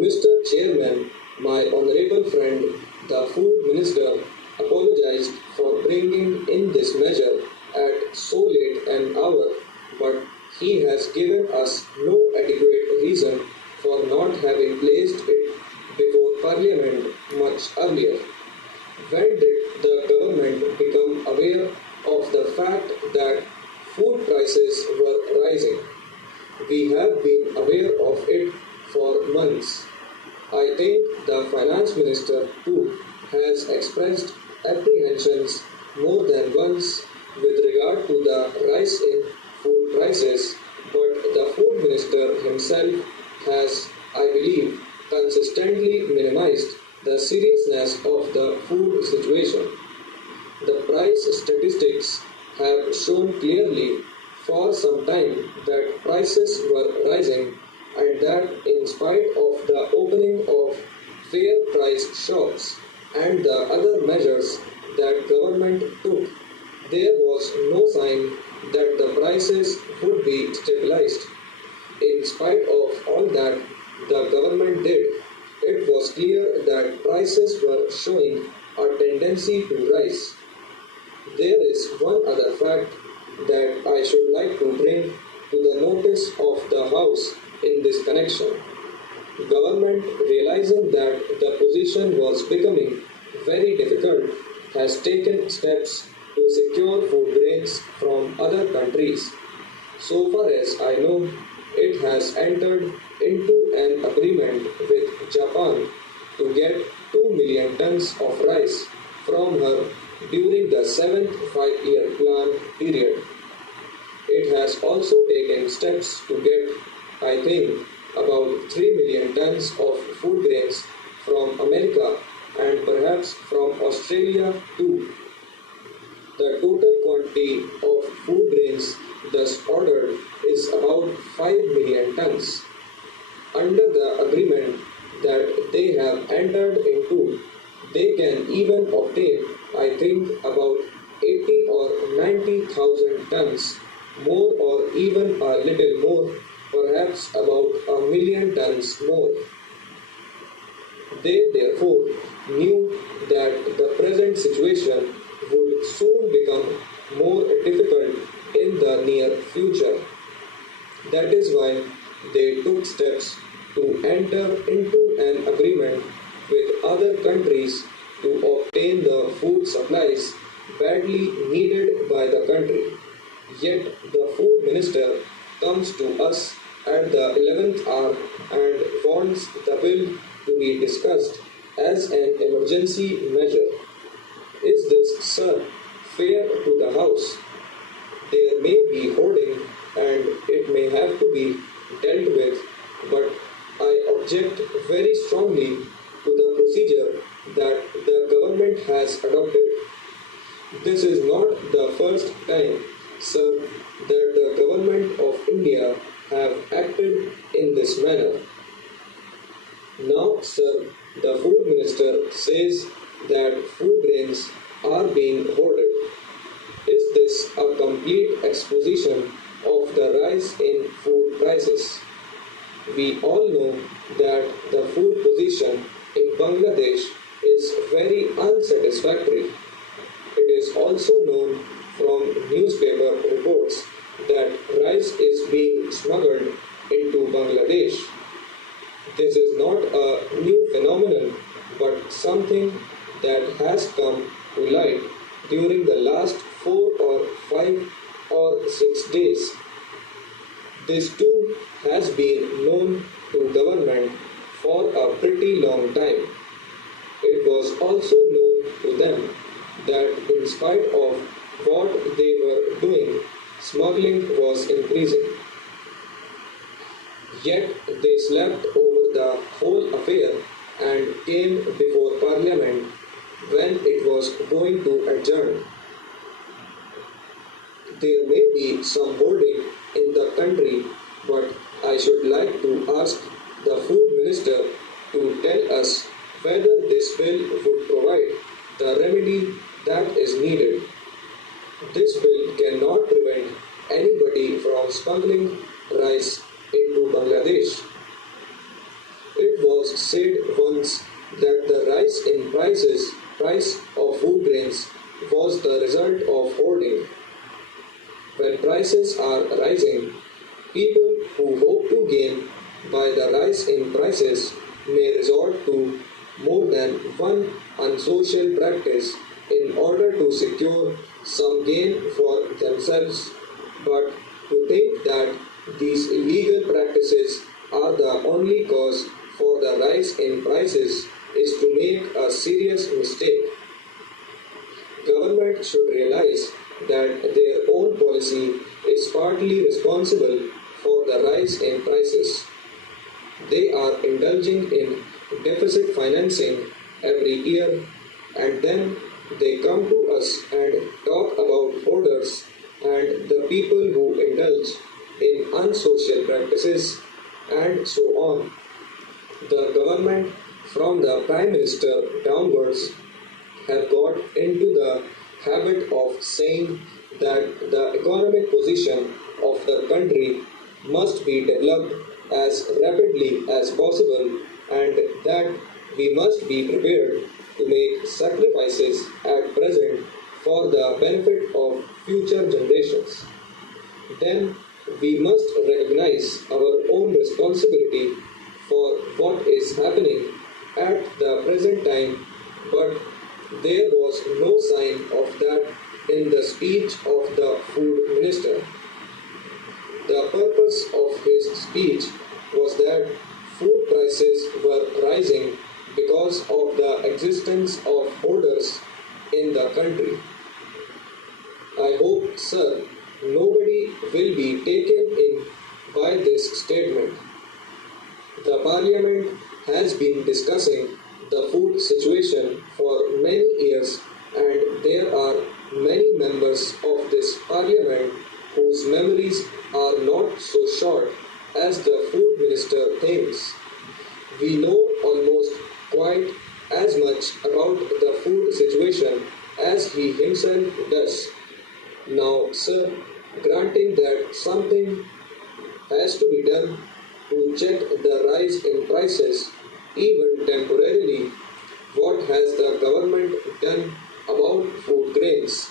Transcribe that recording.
Mr. Chairman, my honorable friend, the Food Minister, apologized for bringing in this measure at so late an hour, but he has given us no adequate reason for not having placed it before Parliament much earlier. When did the government become aware of the fact that food prices were rising? We have been aware of it for months. I think the finance minister too has expressed apprehensions more than once with regard to the rise in food prices, but the food minister himself has, I believe, consistently minimized the seriousness of the food situation. The price statistics have shown clearly for some time that prices were rising and that in spite of the opening of fair price shops and the other measures that government took, there was no sign that the prices would be stabilized. In spite of all that the government did, it was clear that prices were showing a tendency to rise. There is one other fact that I should like to bring to the notice of the House in this connection. Government, realizing that the position was becoming very difficult, has taken steps to secure food grains from other countries. So far as I know, it has entered into an agreement with Japan to get 2 million tons of rice from her during the seventh five-year plan period. It has also taken steps to get, I think, about 3 million tons of food grains from America and perhaps from Australia too. The total quantity of food grains thus ordered is about 5 million tons. Under the agreement that they have entered into, they can even obtain, I think, about 80 or 90,000 tons more or even a little more, perhaps about a million tons more. They therefore knew that the present situation would soon become more difficult in the near future. That is why they took steps to enter into an agreement with other countries to obtain the food supplies badly needed by the country. Yet the food minister comes to us at the 11th hour and wants the bill to be discussed as an emergency measure. Is this, sir, fair to the House? There may be hoarding and it may have to be dealt with, but I object very strongly to the procedure that the government has adopted. This is not the first time, sir, that the government of India have acted in this manner. Now, sir, the food minister says that food grains are being hoarded. Is this a complete exposition of the rise in food prices? We all know that the food position in Bangladesh is very unsatisfactory. It is also known from newspaper reports that rice is being smuggled into Bangladesh. This is not a new phenomenon, but something that has come to light during the last 4 or 5 or 6 days. This too has been known to government for a pretty long time. It was also known to them that in spite of what they were doing, smuggling was increasing. Yet they slept over the whole affair and came before Parliament when it was going to adjourn. There may be some hoarding in the country, but I should like to ask the food minister to tell us whether this bill would provide the remedy that is needed. This bill cannot prevent anybody from smuggling rice into Bangladesh. It was in price of food grains was the result of hoarding. When prices are rising, people who hope to gain by the rise in prices may resort to more than one unsocial practice in order to secure some gain for themselves. But to think that these illegal practices are the only cause for the rise in prices is to make a serious mistake. Government should realize that their own policy is partly responsible for the rise in prices. They are indulging in deficit financing every year, and then they come to us and talk about hoarders and the people who indulge in unsocial practices and so on. The government, from the Prime Minister downwards, have got into the habit of saying that the economic position of the country must be developed as rapidly as possible and that we must be prepared to make sacrifices at present for the benefit of future generations. Then we must recognize our own responsibility for what is happening at the present time, but there was no sign of that in the speech of the food minister. The purpose of his speech was that food prices were rising because of the existence of hoarders in the country. I hope, sir, nobody will be taken in by this statement. The Parliament has been discussing the food situation for many years, and there are many members of this Parliament whose memories are not so short as the food minister thinks. We know almost quite as much about the food situation as he himself does. Now, sir, granting that something has to be done to check the rise in prices, even temporarily, what has the government done about food grains?